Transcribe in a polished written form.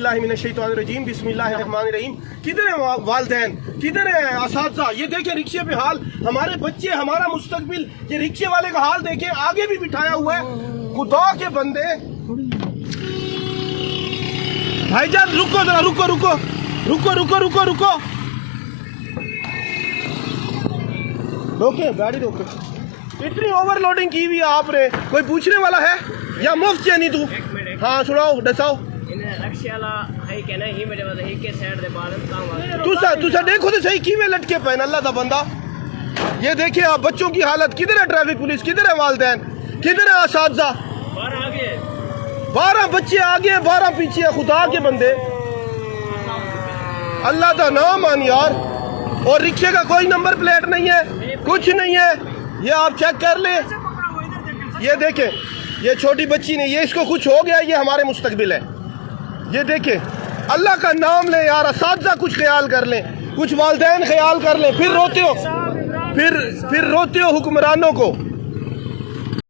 बिस्मिल्लाहिर्रहमानिर्रहीम बिस्मिल्लाहिर्रहमानिर्रहीम। किधर है वालिदैन, किधर है असातिज़ा? ये देखें रिक्शे पे हाल, हमारे बच्चे, हमारा मुस्तकबिल। ये रिक्शे वाले का हाल देखें, आगे भी बिठाया हुआ है। खुदा के बंदे, भाईजान रुको जरा, रुको रुको रुको रुको रुको रुको, रोके गाड़ी रोके। इतनी ओवरलोडिंग की हुई है आपने, कोई पूछने वाला है या मुफ्त है नहीं तू? हाँ सुनाओ, दसाओ। तुसा देखो तो सही किवें लटके पे अल्लाह दा बंदा। ये देखिए आप बच्चों की हालत, किधर है ट्रैफिक पुलिस, किधर है वालिदैन, किधर है असातिज़ा? 12 बच्चे आगे, 12 पीछे है। खुदा के बंदे, अल्लाह का नाम मान यार। और रिक्शे का कोई नंबर प्लेट नहीं है, कुछ नहीं है। ये आप चेक कर ले, ये देखें, ये छोटी बच्ची ने, ये इसको कुछ हो गया, ये हमारे मुस्तकबिल है। ये देखें, अल्लाह का नाम ले यार, असातिज़ा कुछ ख्याल कर लें, कुछ वालिदैन ख्याल कर लें। फिर रोते हो, फिर रोते हो हुक्मरानों को।